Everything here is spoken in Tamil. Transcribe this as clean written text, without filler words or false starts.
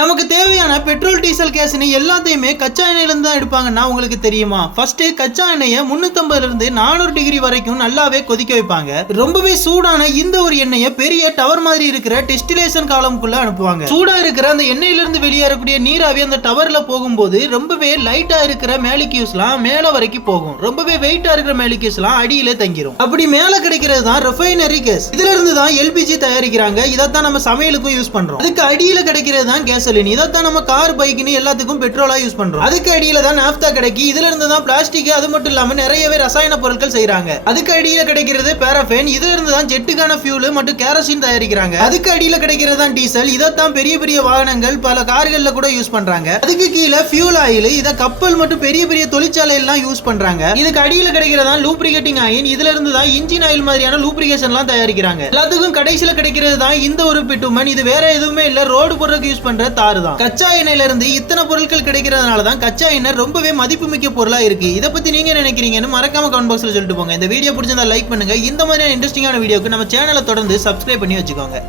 நமக்கு தேவையான பெட்ரோல் டீசல் கேஸ்னு எல்லாத்தையுமே கச்சா எண்ணெயில இருந்து தான் எடுப்பாங்கன்னா உங்களுக்கு தெரியுமா? ஃபர்ஸ்ட் கச்சா எண்ணெயை 350 இருந்து 400 டிகிரி வரைக்கும் நல்லாவே கொதிக்க வைப்பாங்க. ரொம்பவே சூடான இந்த ஒரு எண்ணெயை பெரிய டவர் மாதிரி இருக்கிற டெஸ்டிலேஷன் காலம்குள்ள அனுப்புவாங்க. சூடா இருக்கிற அந்த எண்ணெயில இருந்து வெளியேறக்கூடிய நீராவி அந்த டவர்ல போகும்போது ரொம்பவே லைட்டா இருக்கிற மேலிக்யூஸ்லாம் மேல வரைக்கும் போகும். ரொம்பவே வெயிட்டா இருக்கிற மேலிக்யூஸ்லாம் அடியிலே தங்கிரும். அப்படி மேல கிடைக்கிறது தான் ரிஃபைனரி கேஸ். இதுல இருந்து தான் எல்பிஜி தயாரிக்கிறாங்க. இதைத்தான் நம்ம சமையலுக்கும் யூஸ் பண்றோம். அதுக்கு அடியில கிடைக்கிறது தான் கேஸ். இதைத்தான் நம்ம கார் பைக்னு எல்லாத்துக்கும் பெட்ரோலா யூஸ் பண்றோம். அதுக்கு அடியில தான் நாப்தா கிடைக்கி. இதுல இருந்து தான் பிளாஸ்டிக், அது மட்டும் இல்லாம நிறையவே ரசாயன பொருட்கள் செய்யறாங்க. அதுக்கு அடியில கிடைக்கிறது பாராஃபின். இதுல இருந்து தான் ஜெட்டுக்கான ஃபியூல் மற்றும் கேரோசின் தயாரிக்கிறாங்க. அதுக்கு அடியில கிடைக்கிறது தான் டீசல். இதைத்தான் பெரிய பெரிய வாகனங்கள் பல கார்கள்ல கூட யூஸ் பண்றாங்க. அதுக்கு கீழே ஃபியூல் ஆயில். இத கப்பல் மற்றும் பெரிய பெரிய தொழிற்சாலை எல்லாம் யூஸ் பண்றாங்க. இதுக்கு அடியில கிடைக்கிறது தான் லூப்ரிகேட்டிங் ஆயில். இதுல இருந்து தான் இன்ஜின் ஆயில் மாதிரியான லூப்ரிகேஷன் எல்லாம் தயாரிக்கிறாங்க. எல்லாத்துக்கும் கடைசியில கிடைக்கிறது தான் இந்த ஒரு பிட்டுமன். இது வேற எதுவுமே இல்ல, ரோடு போடுறதுக்கு யூஸ் பண்ற தாறு தான். கச்சா எண்ணெயில இருந்து இத்தனை பொருட்கள் கிடைக்கிறதுனால தான் கச்சா எண்ணெய் ரொம்பவே மதிப்புமிக்க பொருளா இருக்கு. இத பத்தி நீங்க நினைக்கிறீங்கன்னு மறக்காம கமெண்ட் பாக்ஸ்ல சொல்லிட்டு போங்க. இந்த வீடியோ பிடிச்சிருந்தா லைக் பண்ணுங்க. இந்த மாதிரியான இன்ட்ரெஸ்டிங்கான வீடியோக்கு நம்ம சேனலை தொடர்ந்து சப்ஸ்கிரைப் பண்ணி வச்சுக்கோங்க.